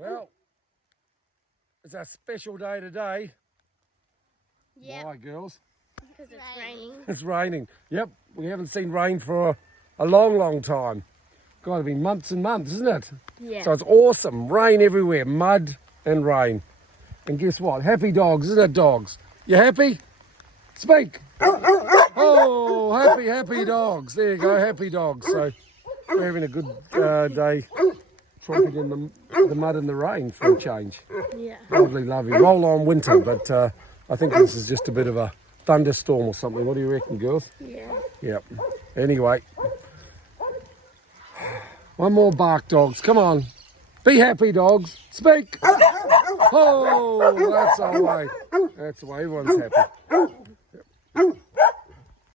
Well, it's a special day today. Yeah. Why, girls? Because it's raining. It's raining. Yep, we haven't seen rain for a long, long time. Got to be months and months, isn't it? Yeah. So it's awesome. Rain everywhere, mud and rain. And guess what? Happy dogs, isn't it, dogs? You happy? Speak. Oh, happy dogs. There you go, happy dogs. So we're having a good day tromping in the mud and the rain for a change. Yeah. Lovely. Roll on winter, but I think this is just a bit of a thunderstorm or something. What do you reckon, girls? Yeah. Yep. Anyway. One more bark, dogs. Come on. Be happy, dogs. Speak. Oh, that's the way. That's the way. Everyone's happy.